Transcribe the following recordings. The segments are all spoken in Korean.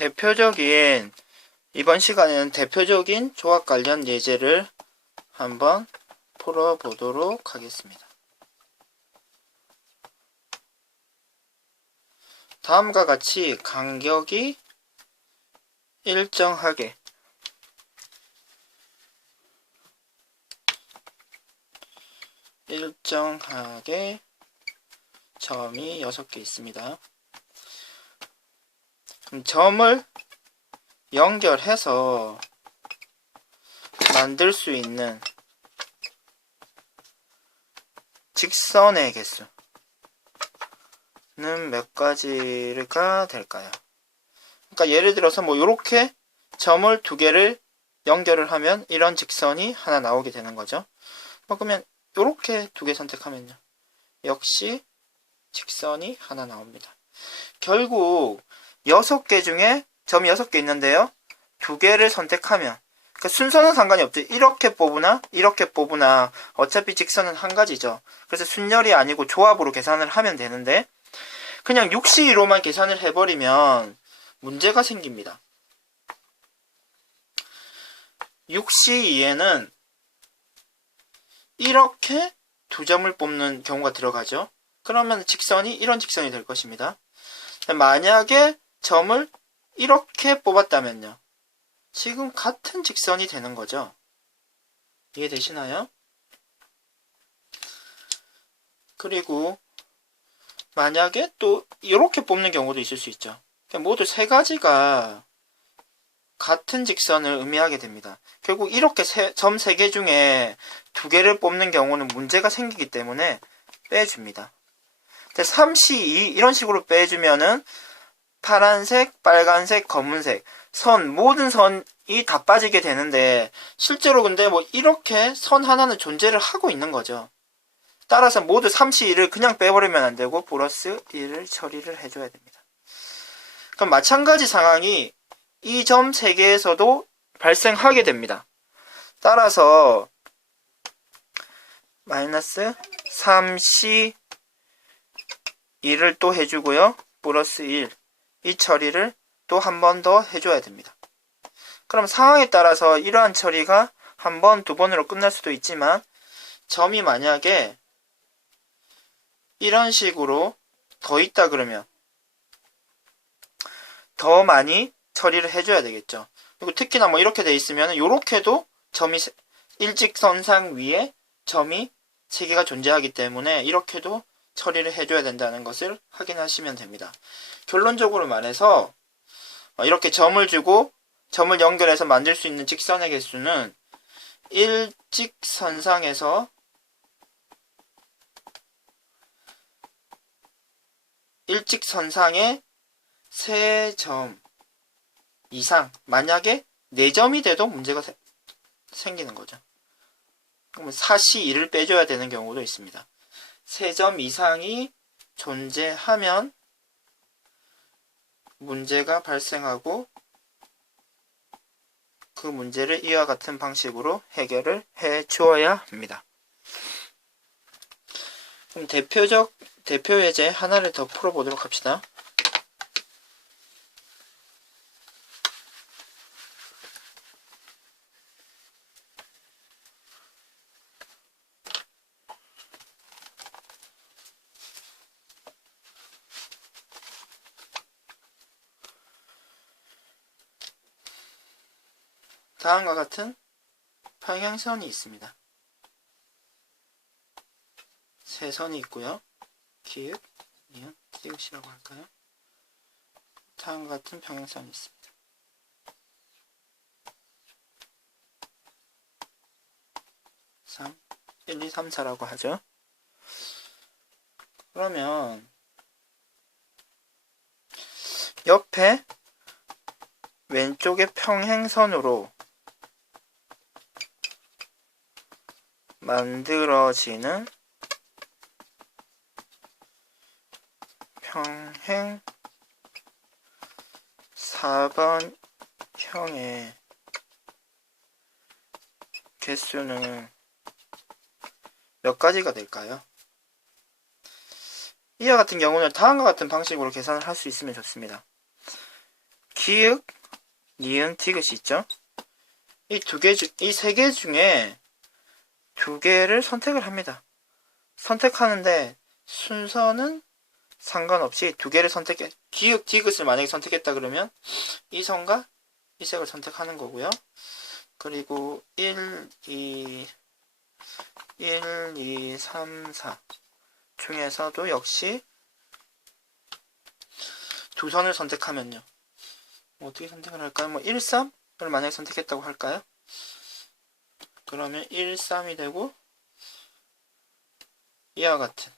대표적인 이번 시간에는 대표적인 조합 관련 예제를 한번 풀어보도록 하겠습니다. 다음과 같이 간격이 일정하게 점이 6개 있습니다. 그럼 점을 연결해서 만들 수 있는 직선의 개수는 몇 가지가 될까요? 그러니까 예를 들어서 요렇게 점을 2개를 연결을 하면 이런 직선이 하나 나오게 되는 거죠. 그러면 요렇게 2개 선택하면요, 역시 직선이 하나 나옵니다. 결국 6개 중에 점이 6개 있는데요, 2개를 선택하면, 그러니까 순서는 상관이 없죠. 이렇게 뽑으나 이렇게 뽑으나 어차피 직선은 한 가지죠. 그래서 순열이 아니고 조합으로 계산을 하면 되는데, 그냥 육시로만 계산을 해버리면 문제가 생깁니다. 육시2에는 이렇게 2점을 뽑는 경우가 들어가죠. 그러면 직선이 이런 직선이 될 것입니다. 만약에 점을 이렇게 뽑았다면요, 지금 같은 직선이 되는 거죠. 이해되시나요? 그리고 만약에 또 이렇게 뽑는 경우도 있을 수 있죠. 모두 3가지가 같은 직선을 의미하게 됩니다. 결국 이렇게 점 3개 중에 2개를 뽑는 경우는 문제가 생기기 때문에 빼줍니다. 3C2 이런 식으로 빼주면은 파란색, 빨간색, 검은색 모든 선이 다 빠지게 되는데, 실제로 근데 이렇게 선 하나는 존재를 하고 있는 거죠. 따라서 모두 3C2를 그냥 빼버리면 안 되고 플러스 1을 처리를 해줘야 됩니다. 그럼 마찬가지 상황이 이 점 3개에서도 발생하게 됩니다. 따라서 마이너스 3C2를 또 해주고요, 플러스 1, 이 처리를 또 한 번 더 해줘야 됩니다. 그럼 상황에 따라서 이러한 처리가 1번, 2번으로 끝날 수도 있지만, 점이 만약에 이런 식으로 더 있다 그러면 더 많이 처리를 해줘야 되겠죠. 그리고 특히나 이렇게 돼 있으면 요렇게도 점이 일직선상 위에 점이 3개가 존재하기 때문에 이렇게도 처리를 해줘야 된다는 것을 확인하시면 됩니다. 결론적으로 말해서 이렇게 점을 주고 점을 연결해서 만들 수 있는 직선의 개수는 일직선상에서 일직선상에 3점 이상, 만약에 4점이 돼도 문제가 생기는 거죠. 그러면 4C2를 빼줘야 되는 경우도 있습니다. 3점 이상이 존재하면 문제가 발생하고, 그 문제를 이와 같은 방식으로 해결을 해 주어야 합니다. 그럼 대표 예제 하나를 더 풀어보도록 합시다. 다음과 같은 평행선이 있습니다. 3선이 있고요. 기역, 니은, 띄우시라고 할까요? 다음과 같은 평행선이 있습니다. 3, 1, 2, 3, 4라고 하죠. 그러면 옆에 왼쪽에 평행선으로 만들어지는 평행 4번형의 개수는 몇 가지가 될까요? 이와 같은 경우는 다음과 같은 방식으로 계산을 할 수 있으면 좋습니다. 기역, 니은, 디귿이 있죠. 이 세 개 중에 두 개를 선택을 합니다. 선택하는데 순서는 상관없이 두 개를 기역, 디귿을 만약에 선택했다 그러면 이 선과 이 색을 선택하는 거고요. 그리고 1, 2, 3, 4 중에서도 역시 두 선을 선택하면요. 어떻게 선택을 할까요? 뭐 1, 3을 만약에 선택했다고 할까요? 그러면 1, 3이 되고 이와 같은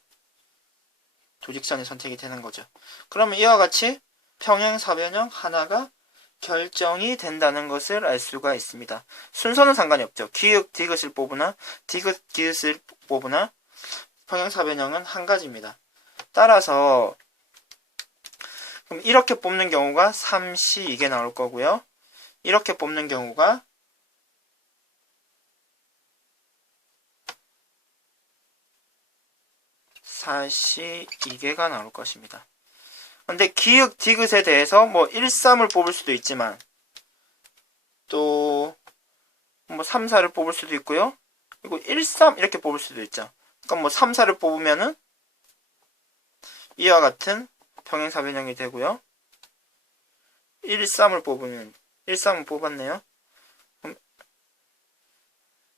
두 직선이 선택이 되는 거죠. 그러면 이와 같이 평행사변형 하나가 결정이 된다는 것을 알 수가 있습니다. 순서는 상관이 없죠. 기역, 디귿을 뽑으나 디귿, 기읒을 뽑으나 평행사변형은 한 가지입니다. 따라서 그럼 이렇게 뽑는 경우가 3C 이게 나올 거고요. 이렇게 뽑는 경우가 4C 이게가 나올 것입니다. 근데 기역, 디귿에 대해서 뭐 1, 3을 뽑을 수도 있지만 또 뭐 3, 4를 뽑을 수도 있고요. 그리고 1, 3 이렇게 뽑을 수도 있죠. 그러니까 뭐 3, 4를 뽑으면은 이와 같은 평행사변형이 되고요. 1, 3을 뽑으면 1, 3은 뽑았네요. 그럼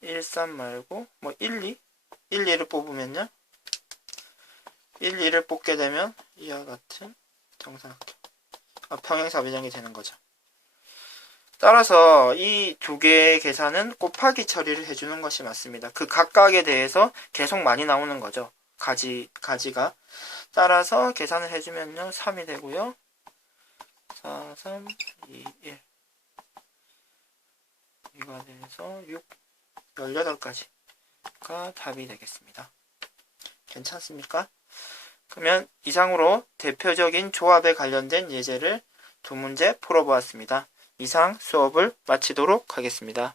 1, 3 말고 뭐 1, 2? 1, 2를 뽑으면요. 1, 2를 뽑게 되면 이와 같은 정사각형, 평행사변형이 되는 거죠. 따라서 이 두 개의 계산은 곱하기 처리를 해주는 것이 맞습니다. 그 각각에 대해서 계속 많이 나오는 거죠. 가지가. 따라서 계산을 해주면요. 3이 되고요. 4, 3, 2, 1 이가 돼서 6, 18가지가 답이 되겠습니다. 괜찮습니까? 그러면 이상으로 대표적인 조합에 관련된 예제를 두 문제 풀어보았습니다. 이상 수업을 마치도록 하겠습니다.